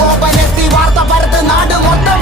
കോപ്പനെത്തി വാർത്ത പരത്ത് നാട് മൊത്തം